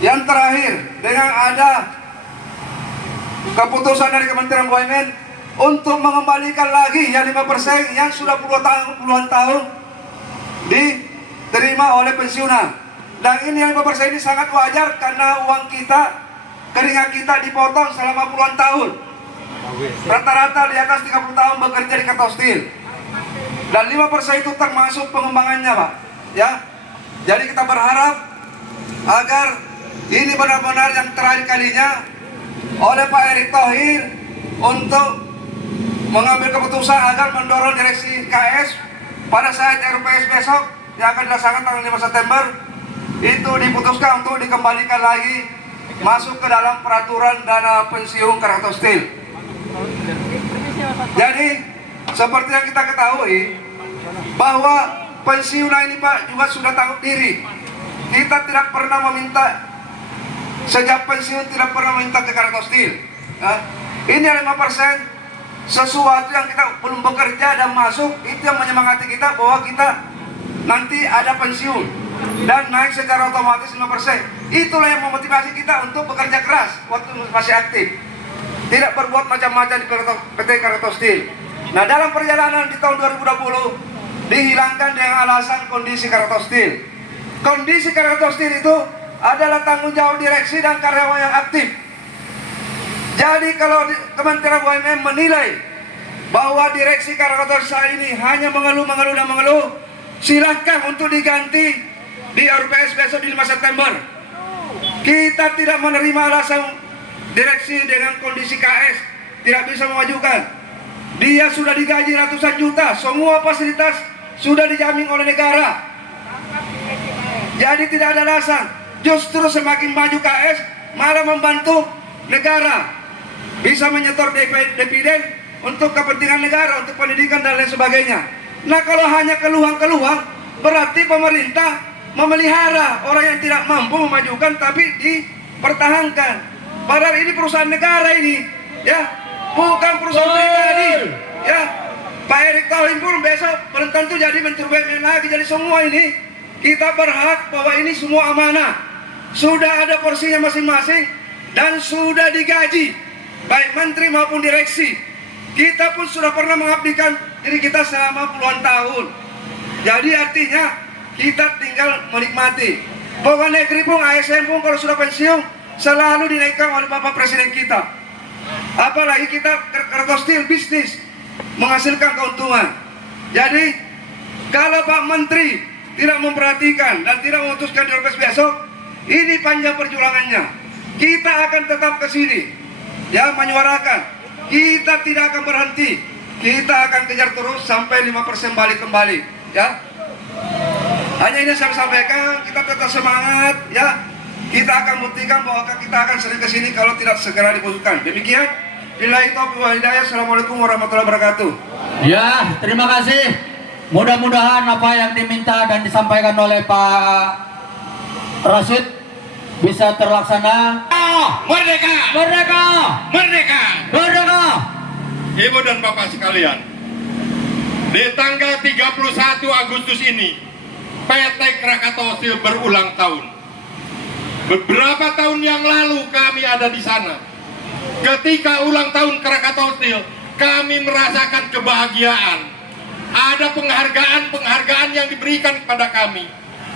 Yang terakhir, dengan ada keputusan dari Kementerian BUMN untuk mengembalikan lagi yang 5% yang sudah puluhan tahun diterima oleh pensiunan. Dan ini yang 5% ini sangat wajar karena uang kita, keringat kita dipotong selama puluhan tahun. Rata-rata di atas 30 tahun bekerja di Krakatau Steel. Dan 5% itu termasuk pengembangannya, Pak. Ya. Jadi kita berharap agar ini benar-benar yang terakhir kalinya oleh Pak Erick Thohir untuk mengambil keputusan agar mendorong direksi KS pada saat RUPS besok yang akan dilaksanakan tanggal 5 September itu diputuskan untuk dikembalikan lagi masuk ke dalam peraturan dana pensiun Krakatau Steel. Jadi seperti yang kita ketahui bahwa pensiunan ini, Pak, juga sudah tahu diri. Kita tidak pernah meminta, sejak pensiun tidak pernah meminta ke Krakatau Steel. Ini 5% sesuatu yang kita belum bekerja dan masuk, itu yang menyemangati kita bahwa kita nanti ada pensiun dan naik secara otomatis 5%. Itulah yang memotivasi kita untuk bekerja keras waktu masih aktif, tidak berbuat macam-macam di PT Krakatau Steel. Nah, dalam perjalanan di tahun 2020 dihilangkan dengan alasan kondisi Krakatau Steel. Kondisi Krakatau Steel itu adalah tanggung jawab direksi dan karyawan yang aktif. Jadi kalau Kementerian BUMN menilai bahwa direksi Krakatau Steel ini hanya mengeluh, silahkan untuk diganti di RUPS besok di 5 September. Kita tidak menerima alasan direksi dengan kondisi KS tidak bisa memajukan. Dia sudah digaji ratusan juta, semua fasilitas sudah dijamin oleh negara. Jadi tidak ada alasan. Justru semakin maju KS malah membantu negara, bisa menyetor dividen untuk kepentingan negara, untuk pendidikan dan lain sebagainya. Nah, kalau hanya keluhan-keluhan, berarti pemerintah memelihara orang yang tidak mampu memajukan tapi dipertahankan. Padahal ini perusahaan negara ini, ya, bukan perusahaan pribadi. Ya, Pak Erick Thohir pun besok belum tentu jadi Menteri BUMN lagi. Jadi semua ini kita berhak bahwa ini semua amanah, sudah ada porsinya masing-masing dan sudah digaji baik menteri maupun direksi. Kita pun sudah pernah mengabdikan diri kita selama puluhan tahun. Jadi artinya kita tinggal menikmati. Pegawai negeri pun, ASN pun kalau sudah pensiun selalu dinaikkan oleh Bapak Presiden kita. Apalagi kita Krakatau Steel bisnis menghasilkan keuntungan. Jadi kalau Pak Menteri tidak memperhatikan dan tidak memutuskan di RUPS besok, ini panjang perjuangannya. Kita akan tetap ke sini, ya, menyuarakan. Kita tidak akan berhenti. Kita akan kejar terus sampai 5% balik kembali, ya. Hanya ini saya sampaikan, kita tetap semangat, ya. Kita akan buktikan bahwa kita akan sering ke sini kalau tidak segera diputuskan. Demikian. Billahi taufiq wal hidayah. Assalamualaikum warahmatullahi wabarakatuh. Ya, terima kasih. Mudah-mudahan apa yang diminta dan disampaikan oleh Pak Rashid bisa terlaksana. Merdeka! Merdeka! Merdeka! Merdeka! Ibu dan Bapak sekalian, di tanggal 31 Agustus ini PT Krakatau Steel berulang tahun. Beberapa tahun yang lalu kami ada di sana. Ketika ulang tahun Krakatau Steel, kami merasakan kebahagiaan. Ada penghargaan yang diberikan kepada kami.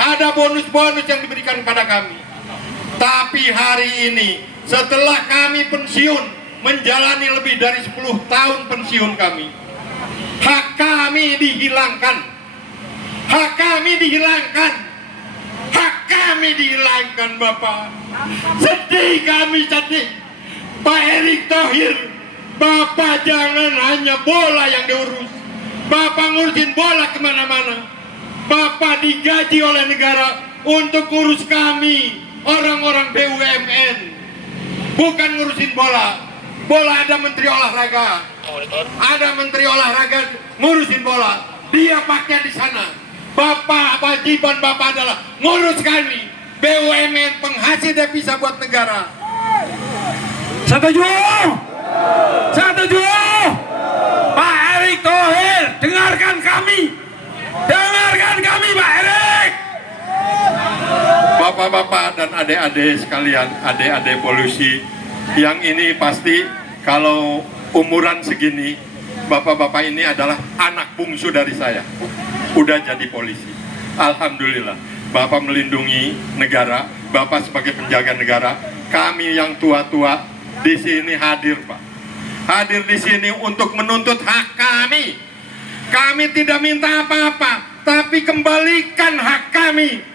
Ada bonus-bonus yang diberikan kepada kami. Tapi hari ini, setelah kami pensiun, menjalani lebih dari 10 tahun pensiun kami, hak kami dihilangkan. Hak kami dihilangkan. Hak kami dihilangkan, Bapak. Sedih kami, sedih. Pak Erick Thohir, Bapak jangan hanya bola yang diurus. Bapak ngurusin bola kemana-mana. Bapak digaji oleh negara untuk ngurus kami, orang-orang BUMN. Bukan ngurusin bola. Bola ada menteri olahraga. Ada menteri olahraga ngurusin bola. Dia pakai di sana. Bapak, kewajiban Bapak adalah ngurus kami. BUMN penghasil devisa buat negara. Setuju? Setuju? Pak Erick Thohir, dengarkan kami. Dengarkan kami, Pak Erick. Bapak Bapak-bapak dan adik-adik sekalian, adik-adik polisi, yang ini pasti kalau umuran segini, bapak-bapak ini adalah anak bungsu dari saya, udah jadi polisi. Alhamdulillah, Bapak melindungi negara, Bapak sebagai penjaga negara. Kami yang tua-tua di sini hadir, Pak. Hadir di sini untuk menuntut hak kami. Kami tidak minta apa-apa, tapi kembalikan hak kami.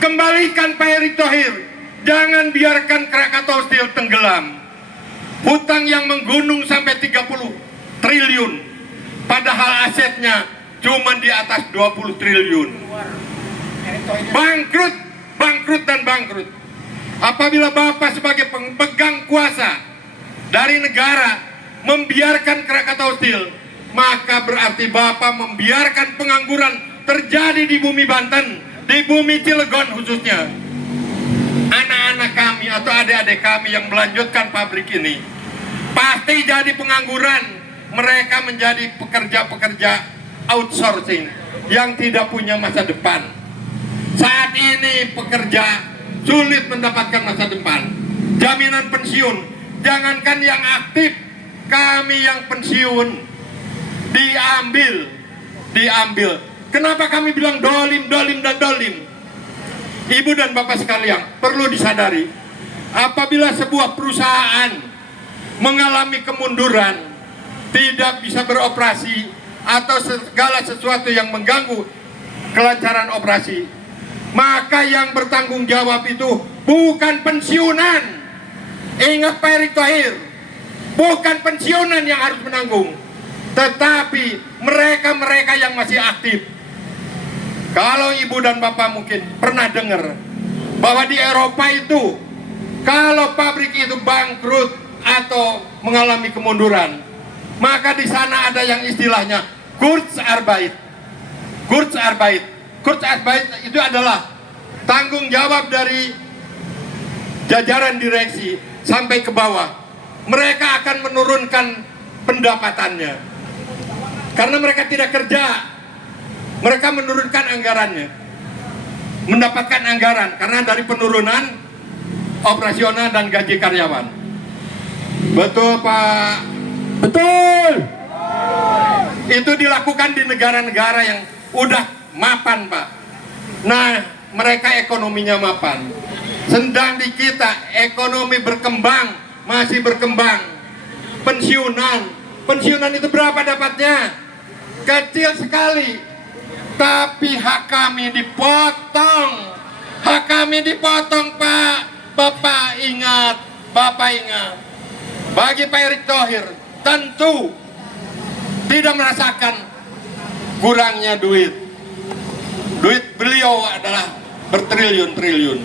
Kembalikan Pak Erick Thohir. Jangan biarkan Krakatau Steel tenggelam. Hutang yang menggunung sampai 30 triliun. Padahal asetnya cuma di atas 20 triliun. Bangkrut, bangkrut dan bangkrut. Apabila Bapak sebagai pemegang kuasa dari negara membiarkan Krakatau Steel, maka berarti Bapak membiarkan pengangguran terjadi di bumi Banten, di bumi Cilegon khususnya. Anak-anak kami atau adik-adik kami yang melanjutkan pabrik ini pasti jadi pengangguran. Mereka menjadi pekerja-pekerja outsourcing yang tidak punya masa depan. Saat ini pekerja sulit mendapatkan masa depan. Jaminan pensiun, jangankan yang aktif, kami yang pensiun diambil. Kenapa kami bilang dolim dan dolim? Ibu dan bapak sekalian, perlu disadari, apabila sebuah perusahaan mengalami kemunduran, tidak bisa beroperasi atau segala sesuatu yang mengganggu kelancaran operasi, maka yang bertanggung jawab itu bukan pensiunan. Ingat Pak Erick Thohir, bukan pensiunan yang harus menanggung, tetapi mereka-mereka yang masih aktif. Kalau ibu dan bapak mungkin pernah dengar bahwa di Eropa itu kalau pabrik itu bangkrut atau mengalami kemunduran, maka di sana ada yang istilahnya Kurzarbeit. Kurzarbeit. Kurzarbeit itu adalah tanggung jawab dari jajaran direksi sampai ke bawah. Mereka akan menurunkan pendapatannya karena mereka tidak kerja. Mereka menurunkan anggarannya, mendapatkan anggaran karena dari penurunan operasional dan gaji karyawan. Betul Pak? Betul. Itu dilakukan di negara-negara yang udah mapan, Pak. Nah, mereka ekonominya mapan. Sedang di kita ekonomi berkembang, masih berkembang. Pensiunan itu berapa dapatnya? Kecil sekali. Tapi hak kami dipotong. Hak kami dipotong, Pak. Bapak ingat. Bagi Pak Erick Thohir, tentu tidak merasakan kurangnya duit. Duit beliau adalah bertriliun-triliun.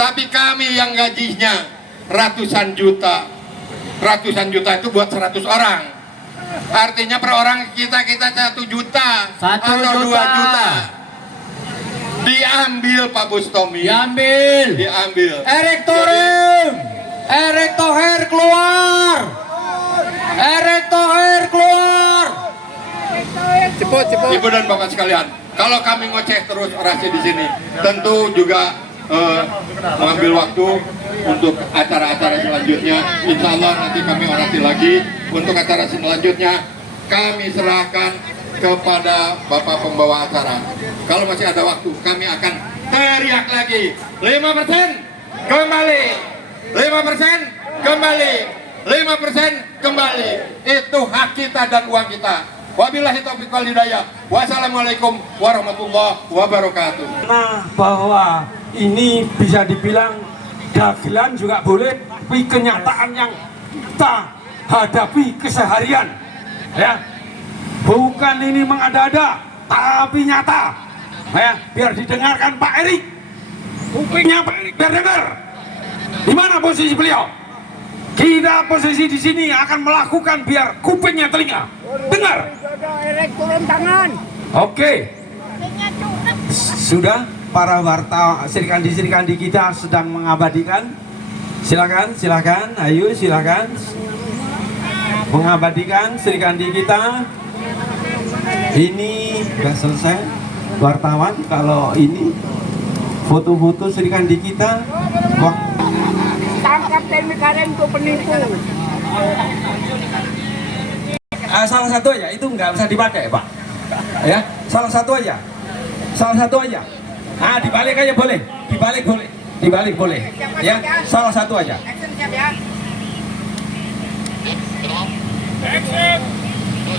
Tapi kami yang gajinya ratusan juta itu buat 100 orang. Artinya per orang kita 1 juta atau 2 juta. Diambil Pak Bustomi. Diambil. Erick Thohir. Erick Thohir keluar. Erick Thohir keluar. Cepet. Ibu dan bapak sekalian, kalau kami ngoceh terus orasi di sini, tentu juga mengambil waktu untuk acara-acara selanjutnya. Insya Allah nanti kami orasi lagi. Untuk acara selanjutnya kami serahkan kepada bapak pembawa acara. Kalau masih ada waktu, kami akan teriak lagi 5% kembali, 5% kembali, 5% kembali. Itu hak kita dan uang kita. Wabillahi taufiq wal hidayah. Wassalamualaikum warahmatullahi wabarakatuh. Nah, bahwa ini bisa dibilang dagelan juga boleh, tapi kenyataan yang kita hadapi keseharian, ya, bukan ini mengada-ada, tapi nyata, ya, biar didengarkan Pak Erick, kupingnya Pak Erick biar dengar. Di mana posisi beliau? Kita posisi di sini akan melakukan biar kupingnya telinga dengar. Erick turun tangan. Oke. Sudah para wartawan Srikandi kita sedang mengabadikan. Silakan, ayo silakan. Mengabadikan Srikandi kita. Ini sudah selesai wartawan kalau ini foto-foto Srikandi kita. Wah, Tangkap Selmi Karim itu penipu. Salah satu aja, itu nggak usah dipakai Pak. Ya, salah satu aja. Ah, dibalik aja boleh, dibalik boleh. Ya, salah satu aja. Action siap ya.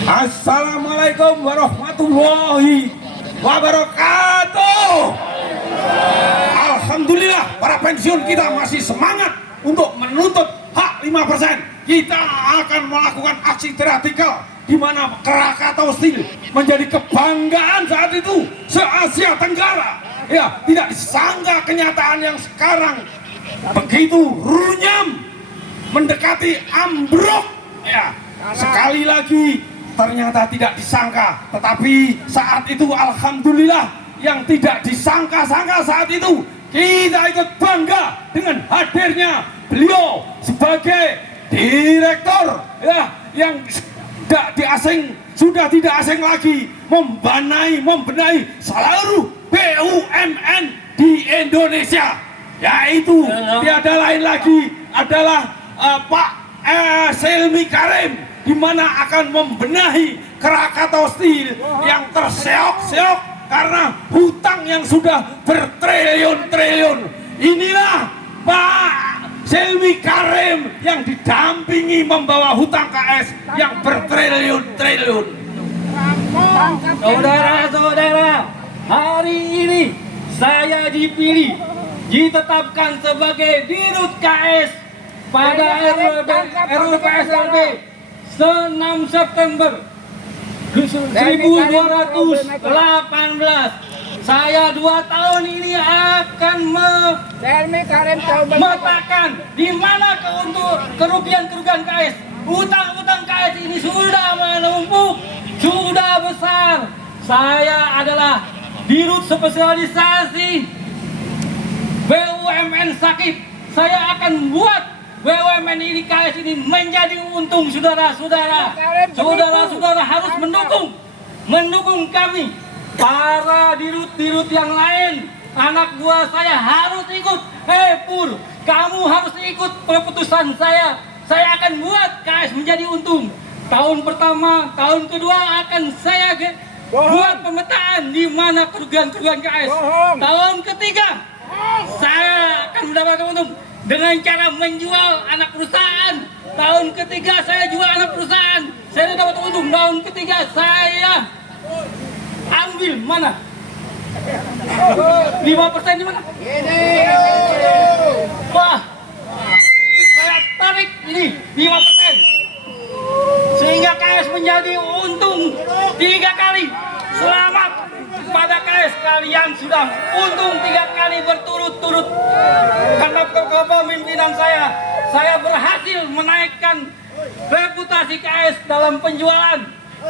Assalamualaikum warahmatullahi wabarakatuh. Alhamdulillah, para pensiun kita masih semangat untuk menuntut hak 5%. Kita akan melakukan aksi radikal di mana Krakatau Steel menjadi kebanggaan saat itu se-Asia Tenggara. Ya, tidak disangka kenyataan yang sekarang begitu runyam mendekati ambruk. Ya, sekali lagi ternyata tidak disangka, tetapi saat itu alhamdulillah yang tidak disangka-sangka saat itu kita ikut bangga dengan hadirnya beliau sebagai direktur ya, yang sudah tidak asing lagi membenahi seluruh BUMN di Indonesia, yaitu tiada lain lagi adalah Pak Selmi Karim, di mana akan membenahi Krakatau Steel yang terseok-seok karena hutang yang sudah bertriliun-triliun. Inilah Pak Selmi Karim yang didampingi membawa hutang KS yang bertriliun-triliun. Saudara-saudara, hari ini saya ditetapkan sebagai Dirut KS pada RUPSLB 6 September 1218. Saya 2 tahun ini akan Selmi Karim coba. memetakan di mana kerugian-kerugian KS. Utang-utang KS ini sudah menumpuk, sudah besar. Saya adalah Dirut spesialisasi BUMN sakit. Saya akan buat BUMN ini KS ini menjadi untung, saudara-saudara. Saudara-saudara harus mendukung kami. Para dirut-dirut yang lain, anak buah saya harus ikut. Pur, kamu harus ikut keputusan saya. Saya akan buat KS menjadi untung. Tahun pertama, tahun kedua akan saya buat pemetaan di mana kerugian-kerugian KS. Tahun ketiga, saya akan mendapatkan untung dengan cara menjual anak perusahaan. Tahun ketiga saya jual anak perusahaan, saya dapat untung. Tahun ketiga saya ambil mana? 5% di mana? Wah, saya tarik ini 5%, sehingga KS menjadi untung 3 kali. Selamat pada KS, kalian sudah untung 3 kali berturut-turut. Karena kepemimpinan saya berhasil menaikkan reputasi KS dalam penjualan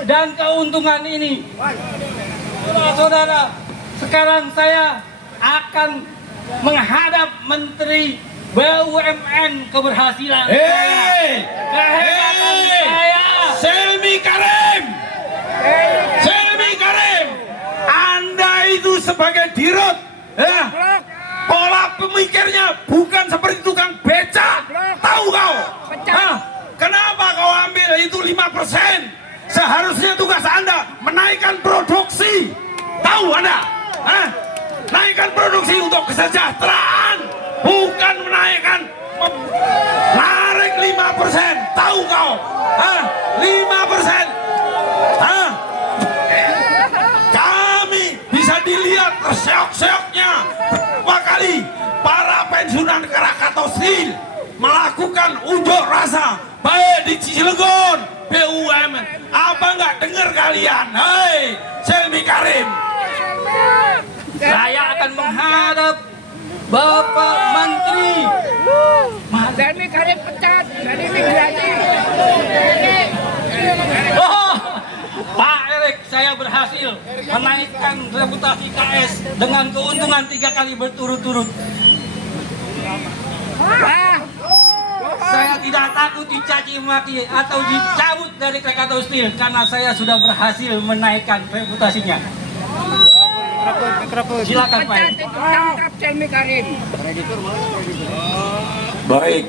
dan keuntungan ini. Saudara, sekarang saya akan menghadap Menteri BUMN keberhasilan kehebatan saya. Selmi Karim, Anda itu sebagai dirut, ya, pola pemikirnya bukan seperti tukang beca. Tahu kau? Kenapa kau ambil itu 5%? Seharusnya tugas Anda menaikkan produksi. Tahu Anda? Naikkan produksi untuk kesejahteraan, bukan narik 5%. Tahu kau? 5%. Kami bisa dilihat terseok-seoknya berapa kali para pensiunan Krakatau Steel melakukan unjuk rasa, baik di Cilegon, BUMN. Apa nggak dengar kalian? Hei, Selmi Karim. Saya akan menghadap Bapak Menteri. Selmi Karim pecat dari imigrasi. Oh, Pak Erik, saya berhasil menaikkan reputasi KS dengan keuntungan 3 kali berturut-turut. Saya tidak takut dicaci maki atau dicabut dari Krakatau Steel karena saya sudah berhasil menaikkan reputasinya. Silakan Pak. Pecat itu, tangkap Helmi Karim. Baik,